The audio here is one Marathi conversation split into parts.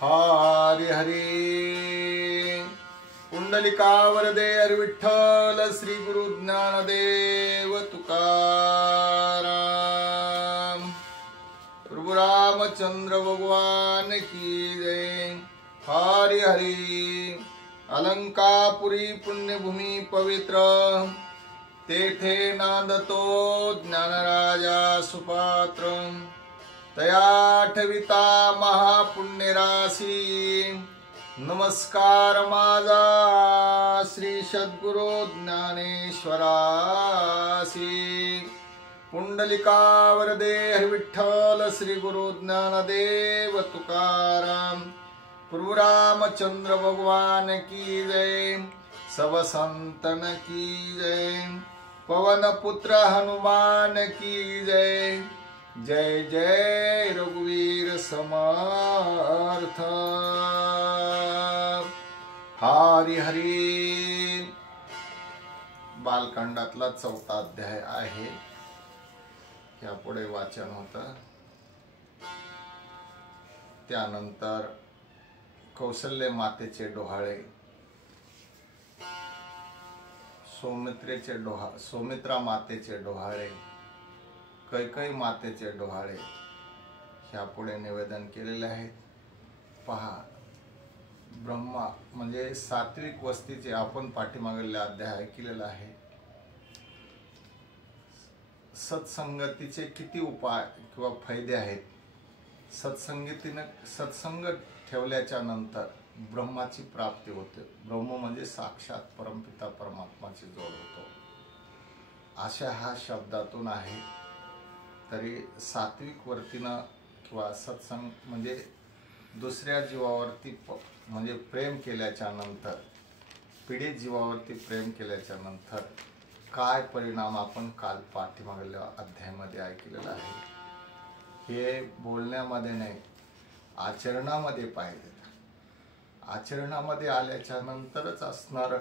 हरी हरी पुंडलिका वरदे हरी विठ्ठल श्री गुरु ज्ञानदेव तुकाराम प्रभु रामचंद्र भगवान की जय। हरी हरी अलंकापुरी पुण्यभूमी पवित्र तेथे नांदतो ज्ञानराजा सुपात्र तया ठविता महापुण्यराशी नमस्कार माझा श्री सद्गुरु ज्ञानेश्वरासी। पुंडलिका वरदे हरी विठ्ठल श्री गुरु ज्ञानदेव तुकाराम प्रभु रामचंद्र भगवान की जय। सब संतन की जय। पवन पुत्र हनुमान की जय। जय जय रघुवीर समर्थ। हरी हरी बालकांडातला 4था अध्याय आहे। यापुढे वाचन होतं। त्यानंतर कौशल्य मातेचे डोहाळे, सौमित्रा मातेचे डोहाळे, कैकई मातेचे डोहाळे ह्यापुढे निवेदन केलेले आहेत। पहा, ब्रह्मा म्हणजे सात्विक वस्तीचे आपण पाठीमागले अध्याय ऐकलेला आहे। सत्संगतीचे किती उपाय किंवा फायदे आहेत। सत्संग ठेवल्याच्या नंतर ब्रह्माची प्राप्ती होते। ब्रह्म म्हणजे साक्षात परमपिता परमात्माची जोड होतो अशा हा शब्दातून आहे। तरी सात्विक वर्तीनं किंवा सत्संग म्हणजे दुसऱ्या जीवावरती म्हणजे प्रेम केल्याच्या नंतर, पीडित जीवावरती प्रेम केल्याच्या नंतर काय परिणाम आपण काल पाठीमागल्या अध्यायामध्ये ऐकलेला आहे। हे बोलण्यामध्ये नाही, आचरणामध्ये पाहिजे। आचरणामध्ये आल्याच्या नंतरच असणार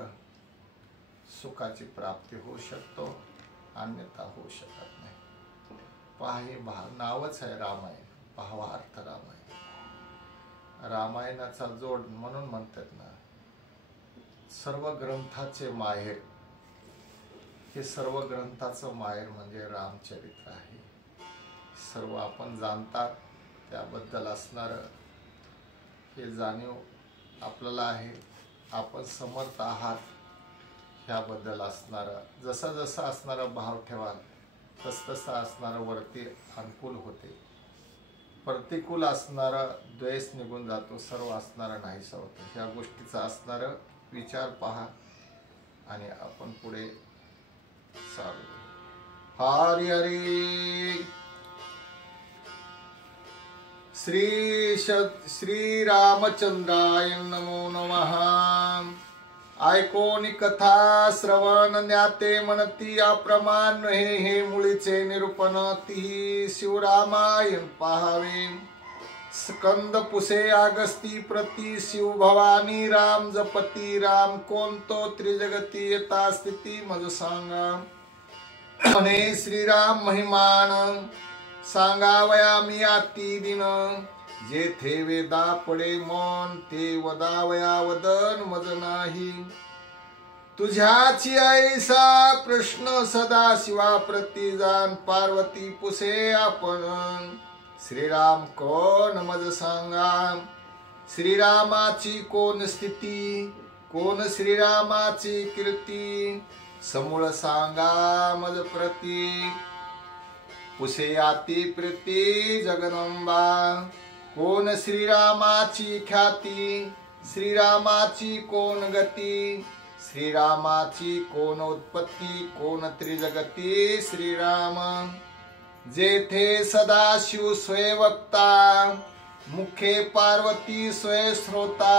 सुखाची प्राप्ती होऊ शकतो, अन्यथा होऊ शकत नाही। पहा, हे नावच आहे रामायण, भावार्थ रामायण। रामायणाचा जोड म्हणून म्हणतात ना, सर्व ग्रंथाचे माहेर। हे सर्व ग्रंथाचं माहेर म्हणजे रामचरित्र आहे। सर्व आपण जाणतात त्याबद्दल असणार हे जाणीव आपल्याला आहे। आपण समर्थ आहात ह्याबद्दल असणार, जसा जसा असणारा भाव ठेवाल तसतसा असणारा वरती अनुकूल होते। प्रतिकूल असणारा द्वेष निघून जातो, सर्व असणारा नाहीसा होतो। ह्या गोष्टीचा असणारा विचार पहा आणि आपण पुढे चालू। हरी हरी श्री रामचंद्राय नमो नमः। ऐकोनी कथा श्रवण ज्ञाते म्हणती अप्रमाण हे मुळीचे निरूपण ती शिवरामायण पाहावे। स्कंद पुसे अगस्ती प्रती शिव भवानी राम जपती राम कोणतो त्रिजगती येता स्थिती मज सांगा। म्हणे श्रीराम महिमान सांगावया मी आती दिन जेथे वेदा पडे मन ते वदावया वदन मज नाही। तुझ्याची ऐसा प्रश्न सदा शिवा प्रती जाण पार्वती पुसे आपण श्रीराम कोण मज सांगा। श्रीरामाची कोण स्थिती कोण श्रीरामाची कीर्ती समूळ सांगा मज प्रती। पुसे आती प्रीती जगदंबा कोण श्रीरामाची ख्याती श्रीरामाची कोण गती श्रीरामाची कोण उत्पत्ती कोण त्रिजगती श्रीराम। जेथे सदाशिव स्वयंवक्ता मुखे पार्वती स्वय श्रोता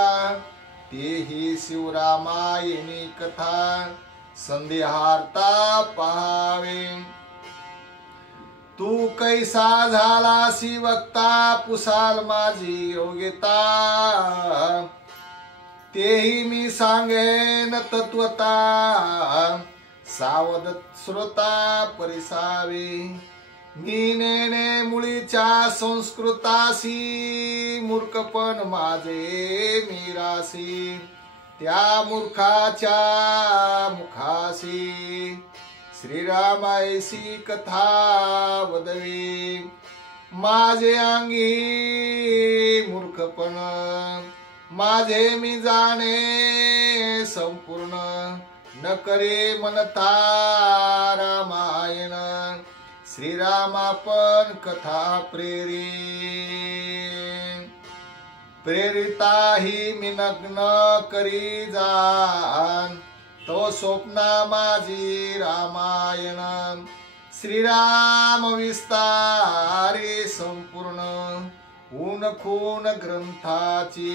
तेही शिवरामायणी कथा संदेहार्ता पाहावे। तू कैसा झालासी वक्ता पुसाल माझी योग्यता तेही मी सांगेन तत्वता सावध श्रोता परिसावे। मी नेणे मुळीच्या संस्कृतासी मूर्खपण माझे मीरासी त्या मूर्खाच्या मुखासी श्रीरामायसी कथा वदवी माझे अंगी मूर्खपण माझे मी जाणे संपूर्ण न करे मनता रामायण श्रीरामापण कथा प्रेरिता ही मी नग्न करी जान तो स्वप्ना माझी रामायण श्रीराम विस्तारे संपूर्ण ऊन खून ग्रंथाची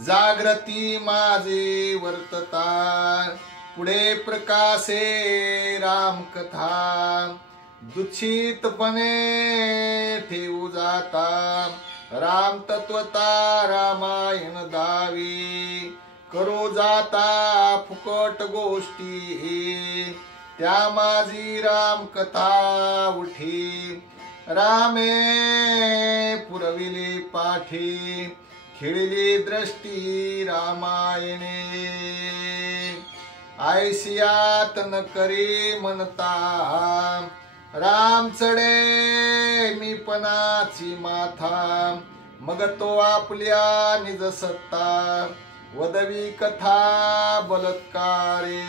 जागृती माझी वर्तता पुढे प्रकाशे राम कथा दूषितपणे ठेवू जाता राम तत्वता रामायण दावी करू जाता फुकट गोष्टी त्या माझी राम कथा उठी रामे पुरविली पाठी खेळली दृष्टी रामायणे आयसियात न करे म्हणता राम चढे मी पणाची माथा मग तो आपल्या निज सत्ता वदवी कथा बलत्कारे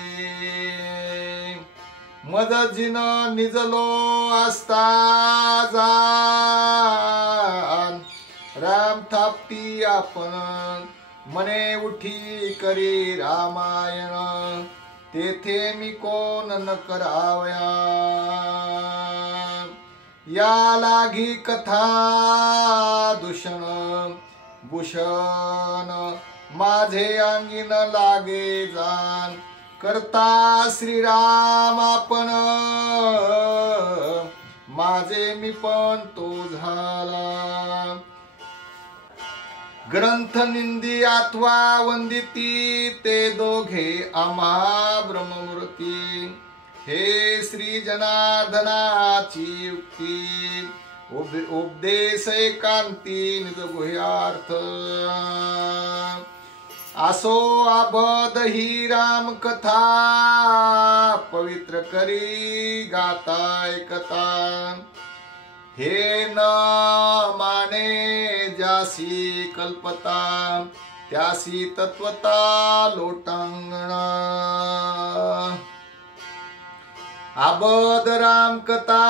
मज जिन निजलो असता जान राम थापती आपण मने उठी करी रामायण तेथे मी कोण न करावया या लागी कथा दूषण भूषण माझे अंगी न लागे जान करता श्रीराम आपण माझे मी पण तो झाला ग्रंथ निंदी अथवा वंदिती ते दोघे आम्हा ब्रह्ममूर्ती हे श्री जनार्दनाची युक्ती उपदेश एकांती निज गुह्यार्थ असो अबध ही राम कथा पवित्र करी गाता ऐकता हे न माने जासी कल्पता त्यासी तत्वता लोटांगणा अबध राम कथा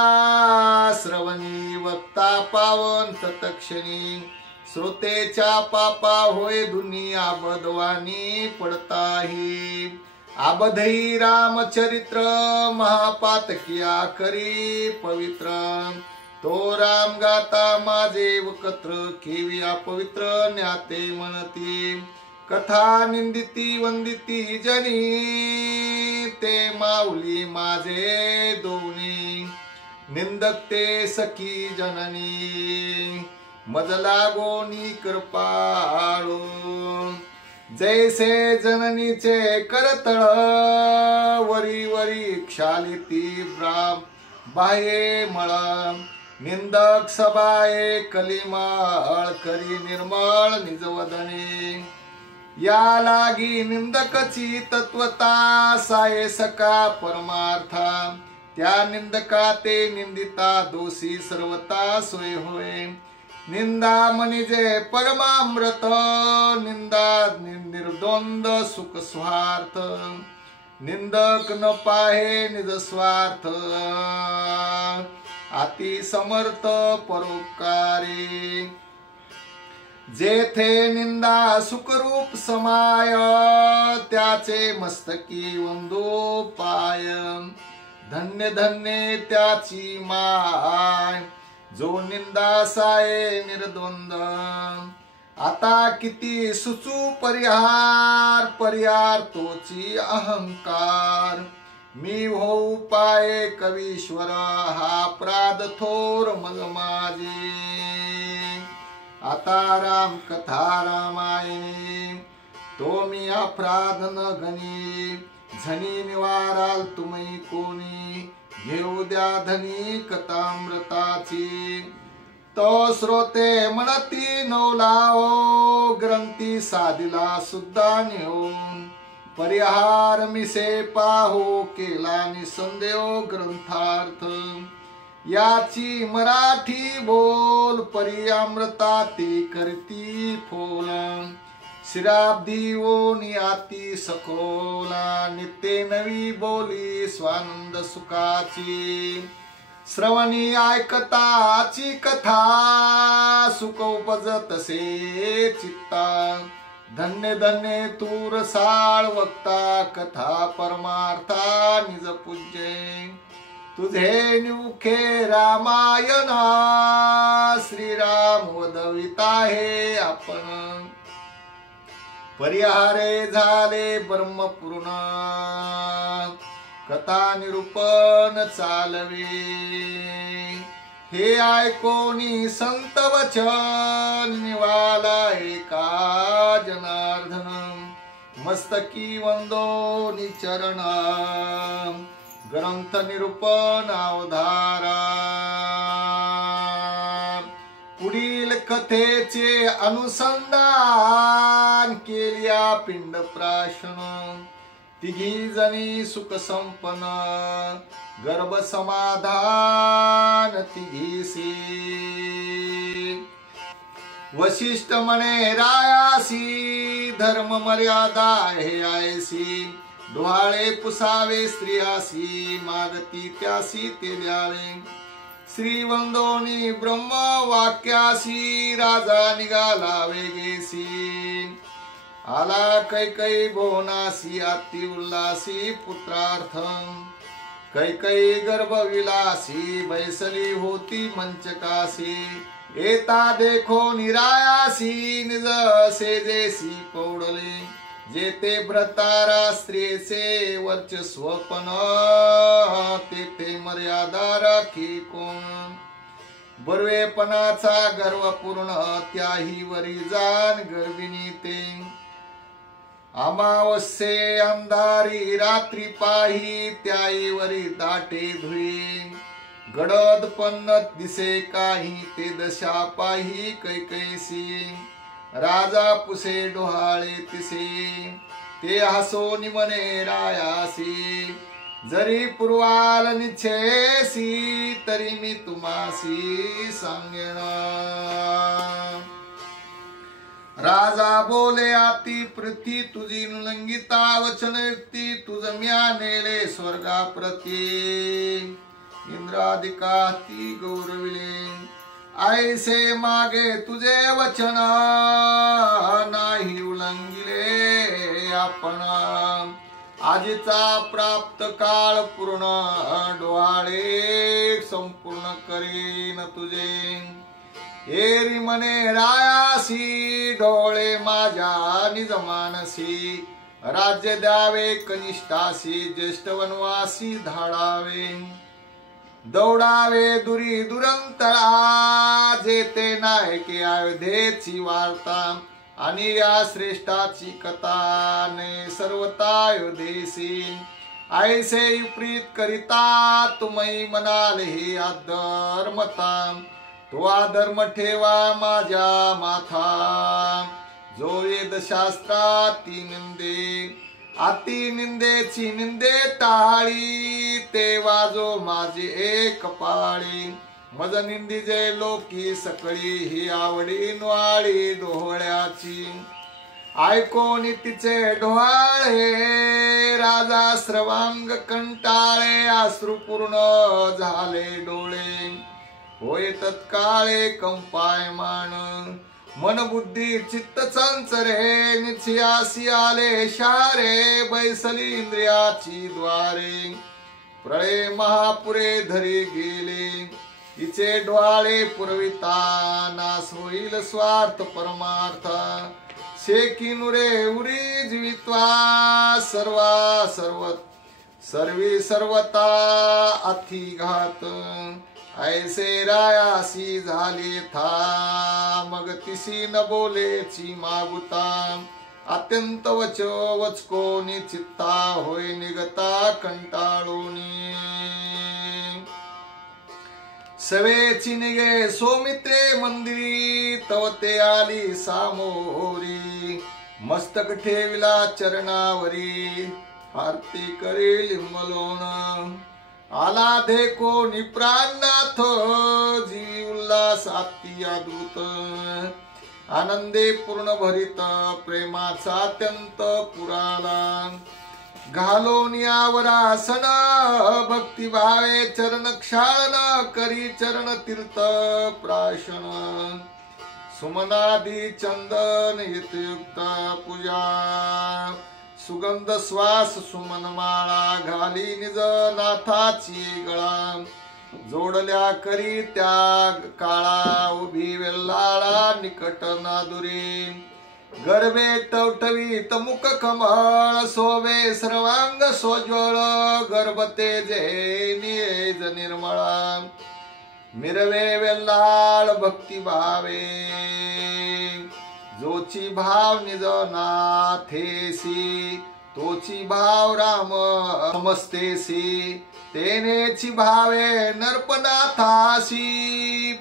श्रवणी वक्ता पावन तत्क्षणी श्रोतेच्या पापा होय दुनी अबधवाणी पडताही अबधही रामचरित्र महापातकिया करी पवित्र तो राम गाता माझे वकत्र केवी अपवित्र ज्ञाते म्हणती कथा निंदिती वंदिती जनी ते माऊली माझे दोन्ही निंदक ते सखी जननी मजला गोनी कृपाळू जैसे जननीचे करतळ वरी वरी क्षालिती बाह्ये मळ निंदक सभाये कलिमाळ करी निर्मळ निजवदने या लागी निंदकची तत्वता साये सका परमार्था त्या निंदका ते निंदिता दोषी सर्वता सोय होय निंदा म्हणजे परमामृत निंदा निर्द्वंद सुख स्वार्थ निंदक न पाहे निज स्वार्थ अति समर्थ परोपकारी जेथे निंदा सुखरूप समाय त्याचे मस्तकी वंदो पाय धन्य धन्य त्याची माय जो निंदा साये निर्द्वंद आता किती सुचू परिहार परिहार तोची अहंकार मी होऊ पाये कवीश्वर हा प्राद थोर मग माझे आता राम कथा रामायणी तो मी अपराध न गणी झनी निवाराल तुम्ही कोणी घेऊ द्या धनी कथामृताची तो श्रोते म्हणती नवलाओ ग्रंथी साधिला सुद्धा नेऊन परिहार मिसे पाहो केला निसंदेह ग्रंथार्थ याची मराठी बोल परी अमृता ती करती फोल शिराब्दी ओनी आती सखोला नित्य नवी बोली स्वानंद सुखाची श्रवणी ऐकताची कथा सुख उपजतसे चित्ता धन्य धन्य तूर साळ वक्ता कथा परमार्था निज पूज्य तुझे निमुखे रामायणा श्रीराम वदविता हे आपण परिहारे झाले ब्रह्मपूर्ण कथा निरूपण चालवे हे ऐकोनी संत वचन निवाला एका जनार्दन मस्तकी वंदोनी चरण ग्रंथ निरूपण अवधारा पुढील कथेचे अनुसंधान केल्या पिंड प्राशन तिघी जणी सुख संपन्न गर्भ समाधान तिघीसी वशिष्ठ म्हणे रायासी धर्म मर्यादा हे आयसी डोहाळे पुसावे स्त्रियासी मागती त्यासी ते द्यावे श्रीवंदोनी ब्रह्म वाक्यासी राजा निघाला वेगेसी आला कैकई भोवनासी अति उल्लासी पुत्रार्थम कैकई गर्भविलासी बैसली होती मंचकासी एता देखो निरायासी निज सेजेसी पौडले जेते भ्रतारा स्त्रीचे वर्चस्वपण तेथे मर्यादा राखी कोण बर्वेपणाचा गर्व पूर्ण त्याही वरी जाण गर्विणी ते अमावस्ये अंधारी रात्री पाही त्याही वरी दाटे धुई गडद पन्नत दिसे काही ते दशा पाही कैकैसी राजा पुसे डोहाळे तिसे ते हसो निमने रायासी जरी पूर्वाल निच्छेसी तरी मी तुम्हासी सांगेन राजा बोले आती प्रती तुझी नुलंगिता वचन युक्ती तुझ म्या नेले स्वर्गा प्रती इंद्रादिका ती गौरविले ऐसे मागे तुझे वचन नाही उल्लंघिले आपण आजीचा प्राप्त काळ पूर्ण डोहाळे संपूर्ण करीन तुझे एरी मने रायासी डोळे माझ्या निज मानसी राज्य द्यावे कनिष्ठासी ज्येष्ठ वनवासी धाडावे दौडावे दुरी दुरंतरा जेते नायके अयोध्येची वार्ता आणि या श्रेष्ठाची कथा ने सर्वता अयोध्येसी ऐसे विपरीत करिता तुम्ही म्हणाले हे अधर्मता तो अधर्म ठेवा माझ्या माथा जो वेदशास्त्रात ती निंदे अति निंदेची निंदे टाळी ते वाजो माझी एक पाळी मज निंदी जे लोकी सकळी ही आवडी नवाळी डोहळ्याची ऐकोनी तिचे डोहाळे राजा श्रवांग कंटाळे अश्रुपूर्ण झाले डोळे होय तत्काळे कंपायमान मन बुद्धी चित्त चंचरे निश्चयासी आले शारे बैसली इंद्रियाची द्वारे प्रळय महापुरे धरी गेले तिचे डोळे पुरविता नास होईल स्वार्थ परमार्थ शेकी नुरे उरी जीवित्वा सर्वा सर्वी सर्वता अति घात ऐसे रायासी झाले था मग तिसी न बोलेची मागुता अत्यंत वचकोनी चित्ता होय निगता कंटाळोनी सवेची निगे सौमित्रे मंदिरी तव ते आली सामोरी मस्तक ठेविला चरणावरी आरती करी लिंबलोन आला देखो निप्राणनाथ जीवी उल्हास आत्तिया दूत आनंदे पूर्ण भरित प्रेमाचा अत्यंत पुराला घालोन यावरासन भक्ती भावे चरण क्षालन करी चरण तीर्थ प्राशन सुमनादी चंदन हितयुक्त पूजा सुगंध श्वास सुमन माळा घाली निज नाथाची गळा जोडल्या करी त्याग काळा उभी वेल्लाळा निकट नादुरी गर्भे टवटवीत मुख कमळ शोभे सर्वांग सोज्वळ गर्भते जे नियेज निर्मळा मिरवे वेल्लाळ भक्ती भावे जोची भाव निज नाथेसी तोची भाव राम समस्तेसी तेनेची भावे नरपनाथासी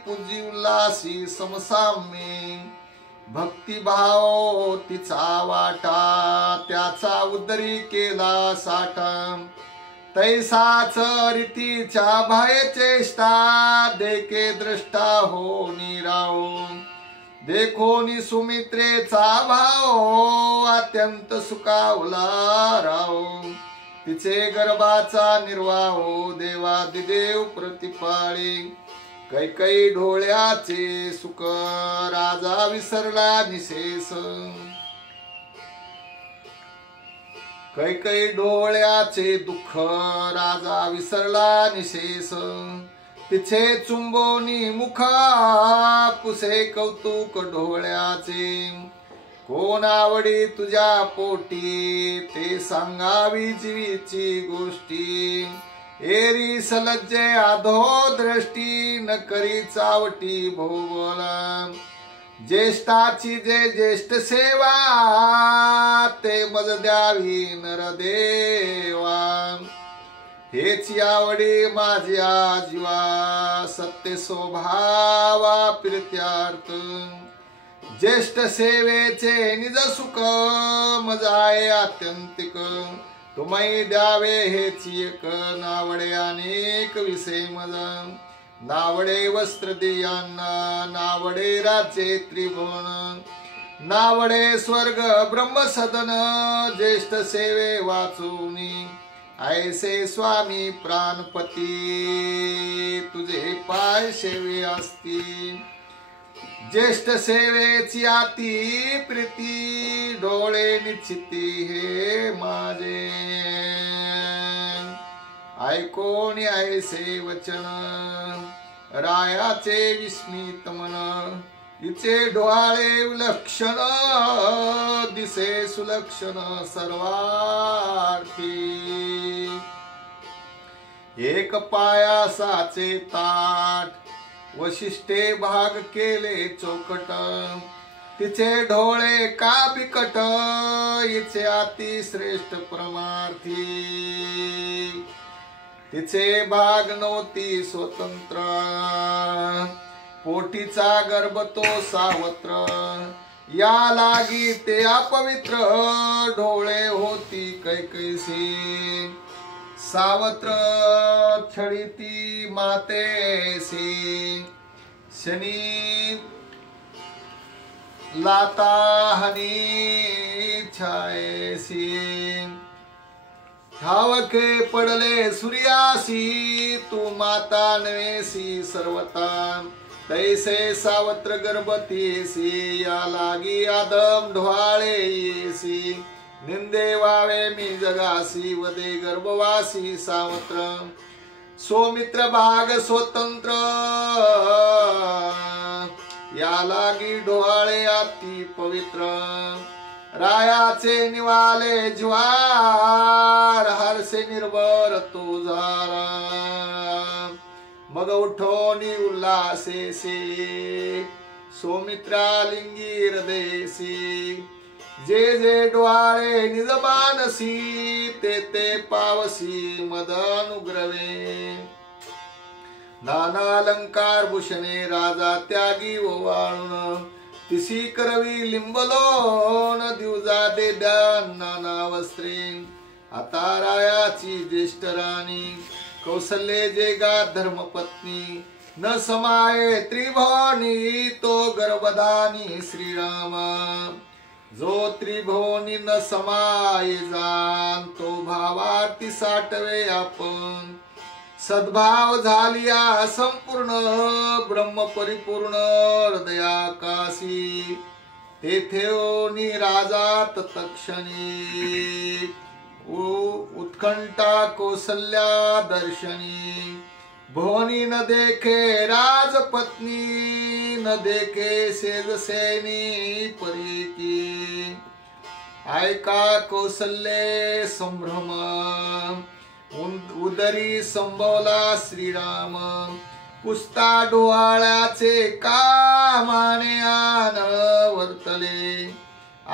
पूजी उल्लासी समसाम्ये भक्ती भाव तिचा वाटा त्याचा उदरी केला साठा तैसाच रीतीच्या भय चेष्टा देखे दृष्टा हो निराव देखोनी सुमित्रेचा भाव अत्यंत सुखावला राव तिचे गर्भाचा निर्वाह देवादिदेव प्रतिपाळी कैकई ढोळ्याचे सुख राजा विसरला निशेष कैकई ढोळ्याचे दुःख राजा विसरला निशेष तिचे चुंबोनी मुखा पुसे कौतुक ढोळ्याचे कोण आवडी तुझ्या पोटी ते सांगावी जीवीची गोष्टी एरी सलज्जे आधो दृष्टी न करी चावटी भोवला ज्येष्ठाची जे ज्येष्ठ सेवा ते मज द्यावी नरदेवा हेची आवडी माझ्या जीवा सत्य स्वभावा प्रीत्यार्थ ज्येष्ठ सेवेचे निज सुख मजाय आत्यंतिक तुम्ही द्यावे हेची एक नावडे अनेक विषय मज नावडे वस्त्र दियांना नावडे राज्ये त्रिभुवन नावडे स्वर्ग ब्रह्मसदन ज्येष्ठ सेवे वाचुनी ऐसे स्वामी प्राणपती तुझे पाय सेवे असती ज्येष्ठ सेवेची आती प्रीती डोळे निश्चिती हे माझे ऐकोनी ऐसे वचन रायाचे विस्मित मन इचे डोळे विलक्षण दिसे सुलक्षण सर्वार्थी एक पायासाचे ताट वशिष्ठे भाग केले चौकट तिचे ढोळे का बिकट इचे अति श्रेष्ठ परमार्थी तिचे भाग नव्हती स्वतंत्र पोटीचा गर्भ तो सावत्र या लागी ते अपवित्र ढोळे होती कैकैसी सावत्र छळीती मातेसी शनी लाता हनी छायसी ठावके पडले सूर्यासी तू माता नवेसी सर्वता तैसे सावत्र गर्भतीसी या लागी आदम ढोळे येसी निंदे वावे मी जगासी वदे गर्भवासी सावत्र सौमित्र भाग स्वतंत्र या लागी ढोळे अति पवित्र रायाचे निवाले ज्वार हरसे निर्भर तो झाला मग उठोनी उल्हासेसी सौमित्रा लिंगी हृदयसी जे जे डोळे निज मानसी ते ते पावसी मदनुग्रवे नाना अलंकार भूषणे राजा त्यागी ओवाळून तिसी करवी लिंबलोन दिवजा दे द्या नाना वस्त्रे आता रायाची ज्येष्ठ राणी कौसल्ये जे गा धर्मपत्नी न समाये त्रिभुवनी तो गर्भधानी श्रीराम जो त्रिभुवनी न समाये जान तो भावार्थी साठवे आपण सद्भाव झालिया संपूर्ण ब्रह्म परिपूर्ण हृदयाकाशी तेथे ओनी राजा तत्क्षणी उत्कंठा कौसल्या दर्शनी भुवनी न देखे राजपत्नी न देखे सेजसेनी परीकी ऐका कौसल्ये संभ्रम उदरी संभवला श्रीराम पुसता डोहाळ्याचे कामाने आन वर्तले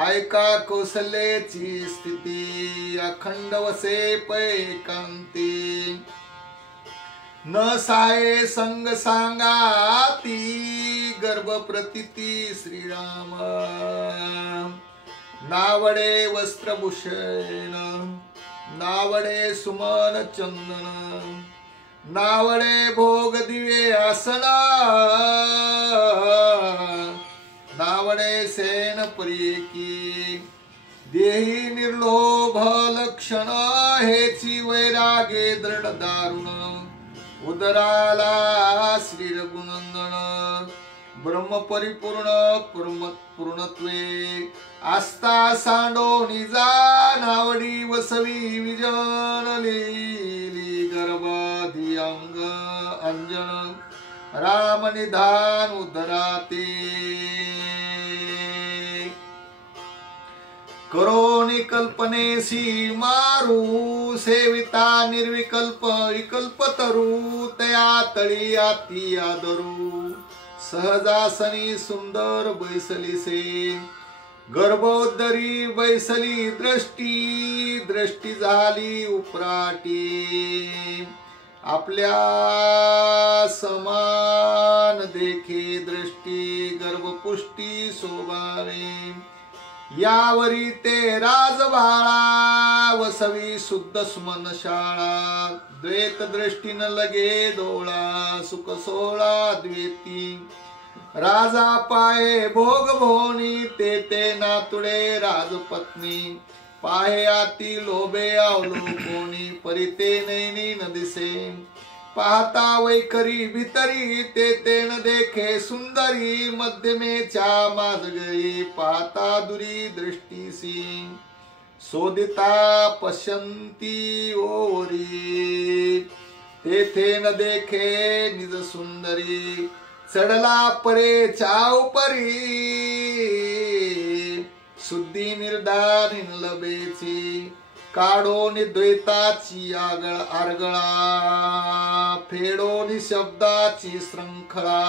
ऐका कौसल्येची स्थिती अखंड वसे पैकांती न साये संग सांगाती गर्भ प्रतीती श्रीराम नावडे वस्त्रभूषण नावडे सुमन चंदन नावडे भोग दिवे आसन नावडे सेन परीकी देही निर्लोभ लक्षण हेची वैरागे दृढ दारुण उदराला श्री रघुनंदन ब्रह्म परिपूर्ण पूर्णत्वे आस्था सांडो निजा नावडी वसवी विजन लिली गर्भाधी अंग अंजन राम निधान उदराते करोनी कल्पनेसी मारू सेविता निर्विकल्प विकल्प तरू तया तळी आती आदरू सहजासनी सुंदर बैसलीसे गर्भोदरी बैसली दृष्टी दृष्टी झाली उपराटी आपल्या समान देखे दृष्टी गर्भपुष्टी शोभावे यावरी ते राजबाळा वसवी शुद्ध सुमन शाळा द्वैत दृष्टीन लगे डोळा सुख सोळा द्वेती राजा पाये भोग भोनी ते नातुडे राजपत्नी पाहे आती लोभे अवलोकोनी परिते नैनी न दिसे पाहता वैखरी भितरी ते न देखे सुंदरी मध्यमेच्या माजगरी पाहता दुरी दृष्टीसी शोधिता पश्यंती ओरी तेथे न देखे निज सुंदरी चढला परे चावपरी शुद्धी निर्धारी लबेची काढोनी द्वैताची आरगळा फेडोनी शब्दाची श्रंखळा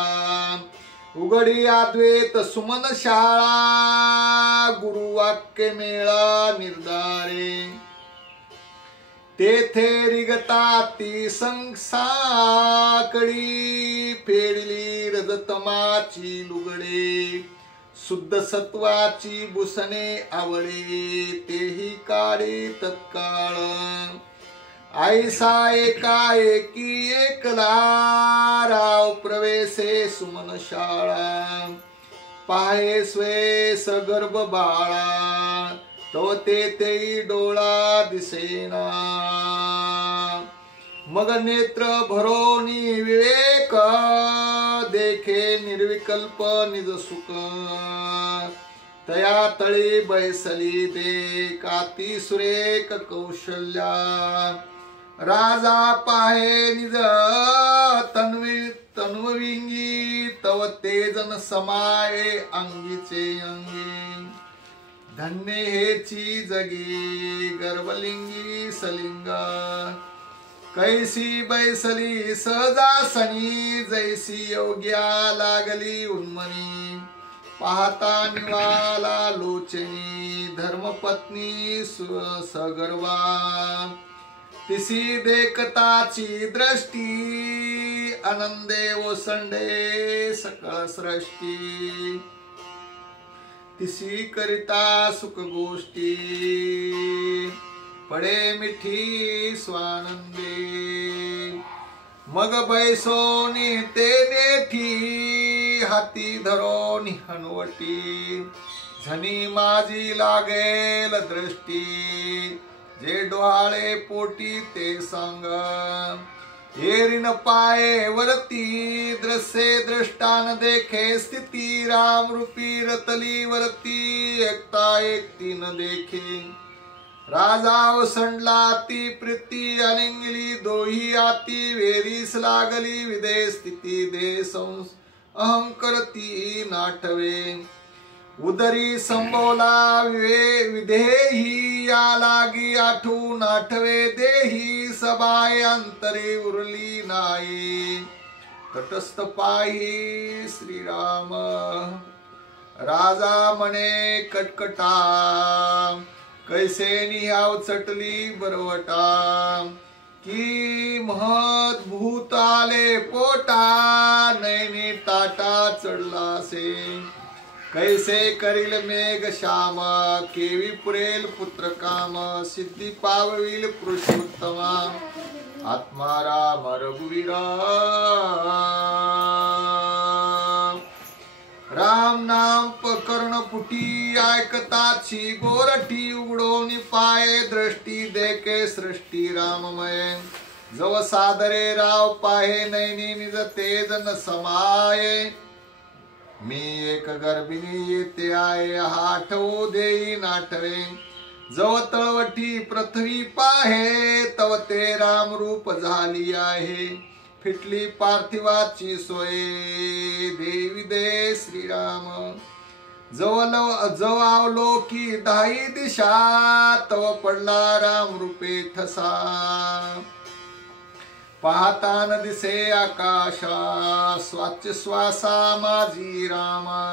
उघडी अद्वैत सुमन शाळा गुरुवाक्य मेळा निर्धारे तेथे रिगता ती संसाकडी फेडली रजतमाची लुगडे शुद्ध सत्वाची बुसणे आवळे तेही काळी तत्काळ आईसा एकाएकी एकला राव प्रवेशे सुमन शाळा पाहे स्वे सगर्भ बाळा तो तेही डोळा दिसेना मग नेत्र भरोनी विवेक देखे निर्विकल्प निज सुख तया तळी बैसली दे काती सुरेख कौशल्या राजा पाहे निज तन्वविंगी तव तेजन समाये अंगीचे अंगी धन्य हेची जगी गर्भलिंगी सलिंगा कैसी बैसली सहजासनी जैसी योग्या लागली उन्मनी पाहता निवाला लोचनी धर्मपत्नी सगर्वा तिसी देखताची दृष्टी आनंदे ओसंडे सकळ सृष्टी तिसी करिता सुख गोष्टी पडे मिठी स्वानंदे मग बैसोनी ते नेठी हाती धरोनी हनवटी झनी माझी लागेल दृष्टी जे डोहाळे पोटी ते सांग एरिन पाये वरती द्रसे दृष्टान देखे स्थिती राम रूपी रतली वरती एकता एकती न देखे राजा ओसंडला ती प्रीती अलिंगली दोही आती वेरीस लागली विदे स्थिती दे अहं करती नाटवे उदरी संबोला विधेही या लागी आठू नाठवे देही सबाय अंतरे उरली नाही तटस्थ पाही श्रीराम राजा म्हणे कटकटा कैसे निहाव चटली बरवटा की महत भूत आले पोटा नैनी ताटा चढलासे कैसे करील मेघ श्याम केवी पुरेल पुत्र काम सिद्धी पावविल पुरुषोत्तमा आत्मा राम रघुवीरा राम नाम कर्ण पुटी ऐकताची गोरठी उघडोनी पाये दृष्टी देखे सृष्टी राममय जव सादरे राव पाहे नैनी निज तेज न समाये मी एक गर्भिणी येते आहे आठवू देई नाटवे जव तळवटी पृथ्वी पाहे तव ते राम रूप झाली आहे फिटली पार्थिवाची सोय देवी दे श्रीराम जवावलो की दाही दिशा तव पडला राम रूपे ठसा पाहतान दिसे आकाशा स्वाच्य श्वासा माझी रामा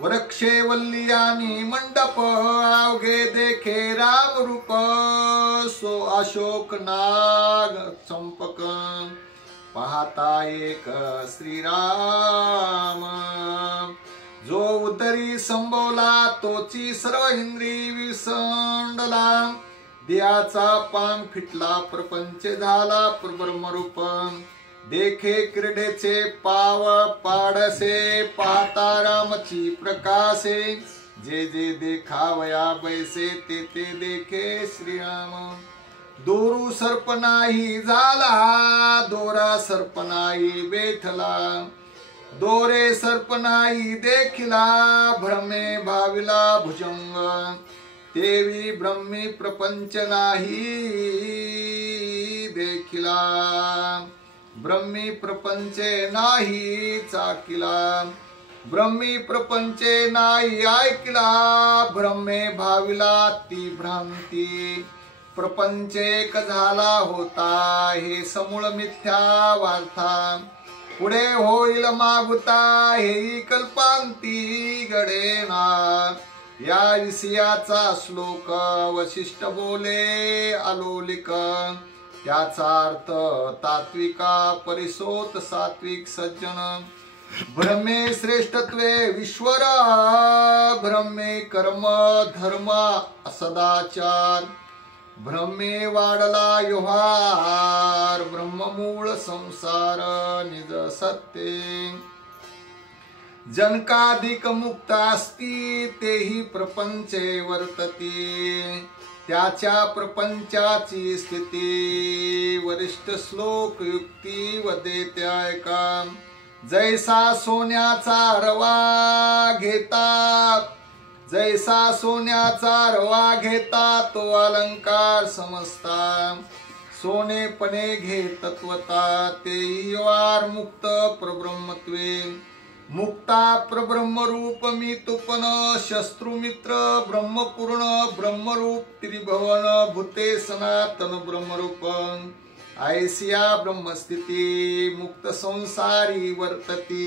वृक्षे वल्लियानी मंडप अवघे देखे राम रूप सो अशोक नाग चंपक पाहता एक श्रीराम जो उदरी संबोला तोची सर्व इंद्री विसंडला दियाचा पांग फिटला प्रपंच झाला ब्रह्मरूप देखे क्रीडेचे पाव पाडसे पाहता रामची प्रकाशे जे जे देखावया बैसे ते ते देखे श्रीराम दोरू सर्प नाही झाला दोरा सर्प नाही बेठला दोरे सर्प नाही देखिला भ्रमे भाविला भुजंग देवी ब्रह्मी प्रपंच नाही देखिला ब्रह्मी प्रपंचे नाही चाकिला ब्रह्मी प्रपंचे नाही ऐकिला ब्रह्मे भाविला ती भ्रांती प्रपंचेक झाला होता हे समूळ मिथ्या वार्था पुढे होईल मागुता हे कल्पांती घडेना या विषयाचा श्लोक वशिष्ठ बोले अलोलिक त्याचा अर्थ तात्विका परिसोत सात्विक सज्जन ब्रह्मे श्रेष्ठत्वे विश्वर ब्रह्मे कर्म धर्म सदाचार ब्रह्मे वाढला योहार ब्रह्ममूळ संसार निज सत्ये जनकाधिक मुक्त असती तेही प्रपंचे वर्तती त्याच्या प्रपंचाची स्थिती वरिष्ठ श्लोक युक्ती वदेते ऐका जैसा सोन्याचा रवा घेतात जैसा सोन्याचा रवा घेता तो अलंकार समजता सोनेपणे घे तत्वता तेही वार मुक्त प्रब्रह्मत्वे मुक्ता प्रब्रह्मरूप मी तुपन शस्त्रुमित्र ब्रह्मपूर्ण ब्रह्मरूप त्रिभुवन भूते सनातन ब्रह्मरूप ऐसिया ब्रह्मस्थिती मुक्त संसारी वर्तती